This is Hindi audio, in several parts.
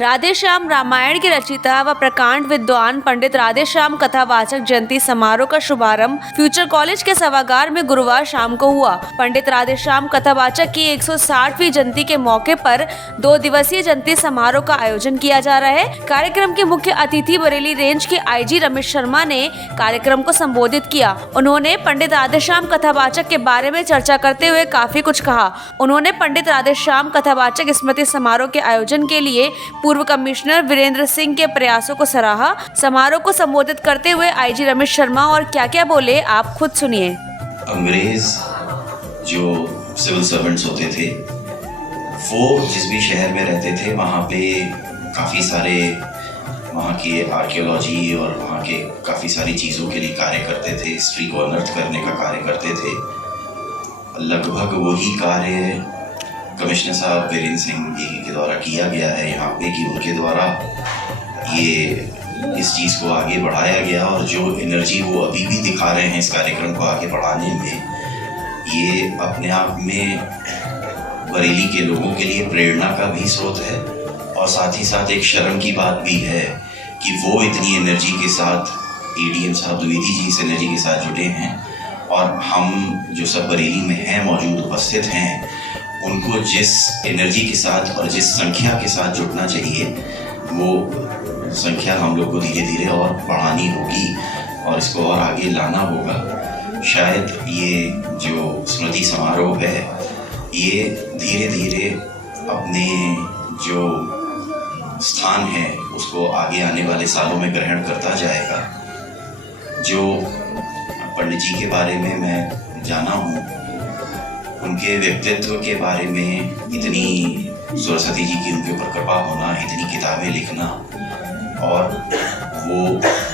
राधेश्याम रामायण के रचयिता व प्रकांड विद्वान पंडित राधेश्याम कथावाचक जयंती समारोह का शुभारंभ फ्यूचर कॉलेज के सभागार में गुरुवार शाम को हुआ। पंडित राधेश्याम कथावाचक की 160वीं जयंती के मौके पर 2 दिवसीय जयंती समारोह का आयोजन किया जा रहा है। कार्यक्रम के मुख्य अतिथि बरेली रेंज के आईजी रमेश शर्मा ने कार्यक्रम को संबोधित किया। उन्होंने पंडित राधेश्याम कथावाचक के बारे में चर्चा करते हुए काफी कुछ कहा। उन्होंने पंडित राधेश्याम कथावाचक स्मृति समारोह के आयोजन के लिए पूर्व कमिश्नर वीरेंद्र सिंह के प्रयासों को सराहा। समारोह को संबोधित करते हुए आईजी रमेश शर्मा और क्या बोले आप खुद सुनिए। अंग्रेज जो सिविल सर्वेंट्स होते थे वो जिस भी शहर में रहते थे वहाँ पे काफ़ी सारे वहाँ की आर्कियोलॉजी और वहाँ के काफ़ी सारी चीज़ों के लिए कार्य करते थे, हिस्ट्री को अनर्थ करने का कार्य करते थे। लगभग वही कार्य कमिश्नर साहब वीरेंद्र सिंह जी के द्वारा किया गया है यहाँ पे कि उनके द्वारा ये इस चीज़ को आगे बढ़ाया गया और जो एनर्जी वो अभी भी दिखा रहे हैं इस कार्यक्रम को आगे बढ़ाने में, ये अपने आप में बरेली के लोगों के लिए प्रेरणा का भी स्रोत है और साथ ही साथ एक शर्म की बात भी है कि वो इतनी एनर्जी के साथ एडीएम साहब द्विवेदी जी इस एनर्जी के साथ जुड़े हैं और हम जो सब बरेली में हैं मौजूद उपस्थित हैं उनको जिस एनर्जी के साथ और जिस संख्या के साथ जुड़ना चाहिए वो संख्या हम लोग को धीरे धीरे और बढ़ानी होगी और इसको और आगे लाना होगा। शायद ये जो स्मृति समारोह है ये धीरे धीरे अपने जो स्थान है उसको आगे आने वाले सालों में ग्रहण करता जाएगा। जो पंडित जी के बारे में मैं जाना हूँ, उनके व्यक्तित्व के बारे में इतनी सरस्वती जी की उनके ऊपर कृपा होना, इतनी किताबें लिखना और वो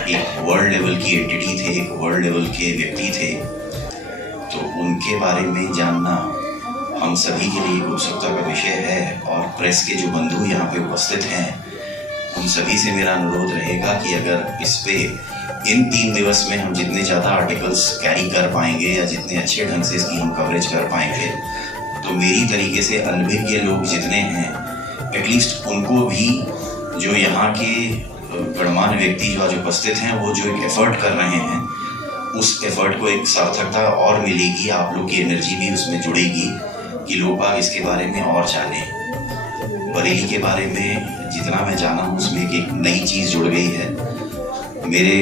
एक वर्ल्ड लेवल की एंटिटी थे, एक वर्ल्ड लेवल के व्यक्ति थे, तो उनके बारे में जानना हम सभी के लिए उत्सुकता का विषय है। और प्रेस के जो बंधु यहाँ पे उपस्थित हैं उन सभी से मेरा अनुरोध रहेगा कि अगर इस पे इन 3 दिवस में हम जितने ज़्यादा आर्टिकल्स कैरी कर पाएंगे या जितने अच्छे ढंग से इसकी हम कवरेज कर पाएंगे तो मेरी तरीके से अनभिज्ञ लोग जितने हैं एटलीस्ट उनको भी जो यहाँ के गणमान्य व्यक्ति जो आज उपस्थित हैं वो जो एक एफर्ट कर रहे हैं उस एफर्ट को एक सार्थकता और मिलेगी। आप लोग की एनर्जी भी उसमें जुड़ेगी कि लोग बाग इसके बारे में और जाने। बरेली के बारे में जितना मैं जाना हूँ उसमें एक नई चीज़ जुड़ गई है। मेरे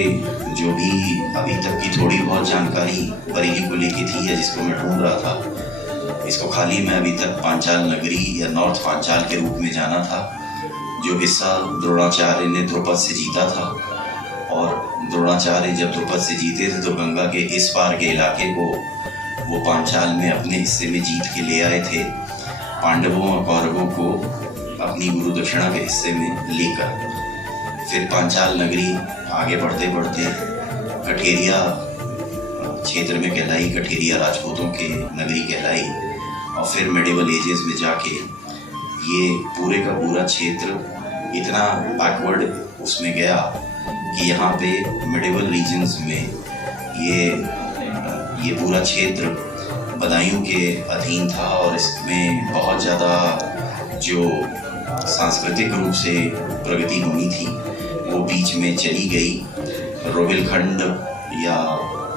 जो भी अभी तक की थोड़ी बहुत जानकारी बरेली को लेके थी या जिसको मैं ढूंढ रहा था, इसको खाली मैं अभी तक पांचाल नगरी या नॉर्थ पांचाल के रूप में जाना था, जो हिस्सा द्रोणाचार्य ने द्रुपद से जीता था। और द्रोणाचार्य जब द्रुपद से जीते थे तो गंगा के इस पार के इलाके को वो पांचाल में अपने हिस्से में जीत के ले आए थे, पांडवों और कौरवों को अपनी गुरु दक्षिणा के हिस्से में लेकर। फिर पांचाल नगरी आगे बढ़ते बढ़ते कठेरिया क्षेत्र में कहलाई, कठेरिया राजपूतों के नगरी कहलाई और फिर मेडिवल एजेस में जाके ये पूरे का पूरा क्षेत्र इतना बैकवर्ड उसमें गया कि यहाँ पे मेडिवल रीजन्स में ये पूरा क्षेत्र बदायूं के अधीन था और इसमें बहुत ज़्यादा जो सांस्कृतिक रूप से प्रगति होनी थी वो बीच में चली गई। रोहिलखंड या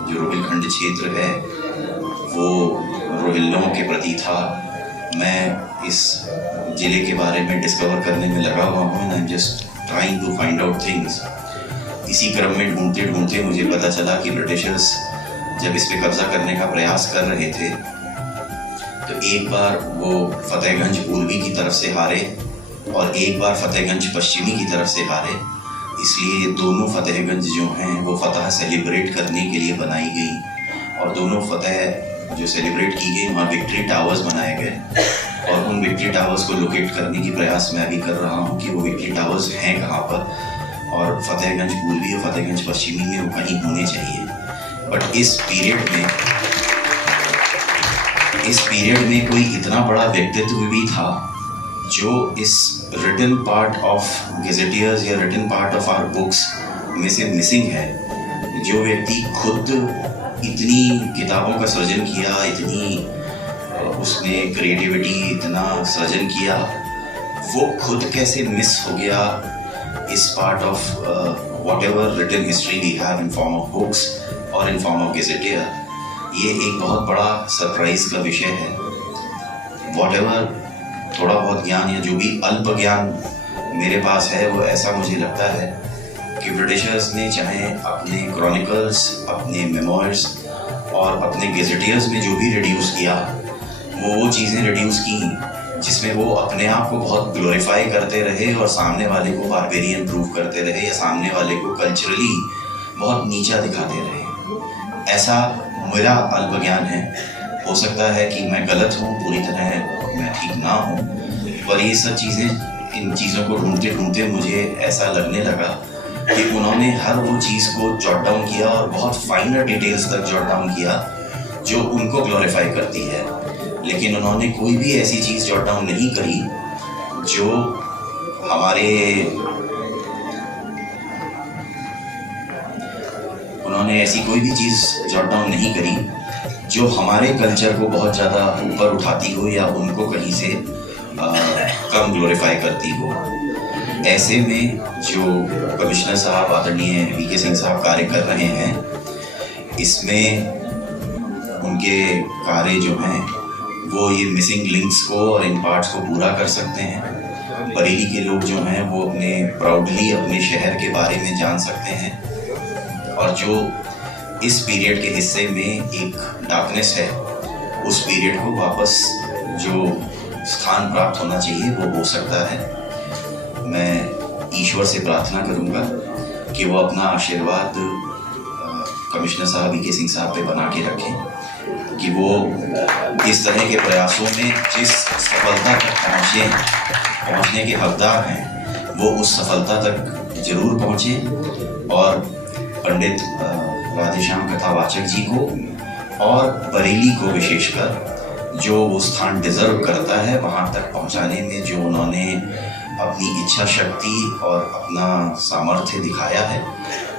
जो रोहिलखंड क्षेत्र है वो रोहिल्लों के प्रति था। मैं इस ज़िले के बारे में डिस्कवर करने में लगा हुआ हूँ, I am just trying to find out things. इसी क्रम में ढूंढते ढूंढते मुझे पता चला कि ब्रिटिशर्स जब इस पे कब्जा करने का प्रयास कर रहे थे तो एक बार वो फतेहगंज पूर्वी की तरफ से हारे और एक बार फतेहगंज पश्चिमी की तरफ से हारे। इसलिए ये दोनों फतेहगंज जो हैं वो फतह सेलिब्रेट करने के लिए बनाई गई और दोनों फतह जो सेलिब्रेट की गई वहाँ विक्ट्री टावर्स बनाए गए और उन विक्ट्री टावर्स को लोकेट करने की प्रयास मैं अभी कर रहा हूँ कि वो विक्ट्री टावर्स हैं कहाँ पर और फतेहगंज पूर्वी और फतेहगंज पश्चिमी में वो कहीं होने चाहिए। बट इस पीरियड में कोई इतना बड़ा व्यक्तित्व भी था जो इस रिटन पार्ट ऑफ गेजेटियर्स या written part of our books में से मिसिंग है। जो व्यक्ति खुद इतनी किताबों का सृजन किया, इतनी उसने क्रिएटिविटी इतना सृजन किया, वो खुद कैसे मिस हो गया इस part of whatever written history we have in form of books और इन फॉर्म ऑफ गेजेटियर, ये एक बहुत बड़ा सरप्राइज का विषय है। वॉट एवर थोड़ा बहुत ज्ञान या जो भी अल्प ज्ञान मेरे पास है, वो ऐसा मुझे लगता है कि ब्रिटिशर्स ने चाहे अपने क्रॉनिकल्स, अपने मेमोइर्स और अपने गेजेटियर्स में जो भी रिड्यूस किया, वो चीज़ें रिड्यूस की जिसमें वो अपने आप को बहुत ग्लोरीफाई करते रहे और सामने वाले को बारबेरियन प्रूव करते रहे या सामने वाले को कल्चरली बहुत नीचा दिखाते रहे। ऐसा मेरा अल्प ज्ञान है। हो सकता है कि मैं गलत हूँ, पूरी तरह मैं ठीक ना हूँ, पर ये सब चीज़ें, इन चीज़ों को ढूंढते ढूंढते मुझे ऐसा लगने लगा कि उन्होंने हर वो चीज़ को जॉट डाउन किया और बहुत फाइनर डिटेल्स तक जॉट डाउन किया जो उनको ग्लोरीफाई करती है। लेकिन उन्होंने कोई भी ऐसी चीज़ जॉट डाउन नहीं करी जो हमारे कल्चर को बहुत ज़्यादा ऊपर उठाती हो या उनको कहीं से कम ग्लोरीफाई करती हो। ऐसे में जो कमिश्नर साहब आदरणीय वीके सिंह साहब कार्य कर रहे हैं, इसमें उनके कार्य जो हैं वो ये मिसिंग लिंक्स को और इन पार्ट्स को पूरा कर सकते हैं। बरेली के लोग जो हैं वो अपने प्राउडली अपने शहर के बारे में जान सकते हैं और जो इस पीरियड के हिस्से में एक डार्कनेस है, उस पीरियड को वापस जो स्थान प्राप्त होना चाहिए वो हो सकता है। मैं ईश्वर से प्रार्थना करूंगा कि वो अपना आशीर्वाद कमिश्नर साहब वीके सिंह साहब पे बना के रखें कि वो इस तरह के प्रयासों में जिस सफलता तक पहुंचने के हकदार हैं, वो उस सफलता तक जरूर पहुँचें और पंडित राधेश्याम कथावाचक जी को और बरेली को विशेषकर जो वो स्थान डिजर्व करता है, वहाँ तक पहुँचाने में जो उन्होंने अपनी इच्छा शक्ति और अपना सामर्थ्य दिखाया है,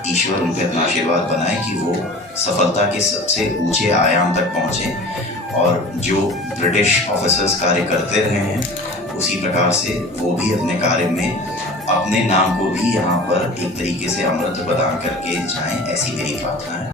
ईश्वर उन पर अपना आशीर्वाद बनाए कि वो सफलता के सबसे ऊंचे आयाम तक पहुँचें और जो ब्रिटिश ऑफिसर्स कार्य करते रहे हैं, उसी प्रकार से वो भी अपने कार्य में अपने नाम को भी यहाँ पर एक तरीके से अमृत प्रदान करके जाएं, ऐसी मेरी प्रार्थना है।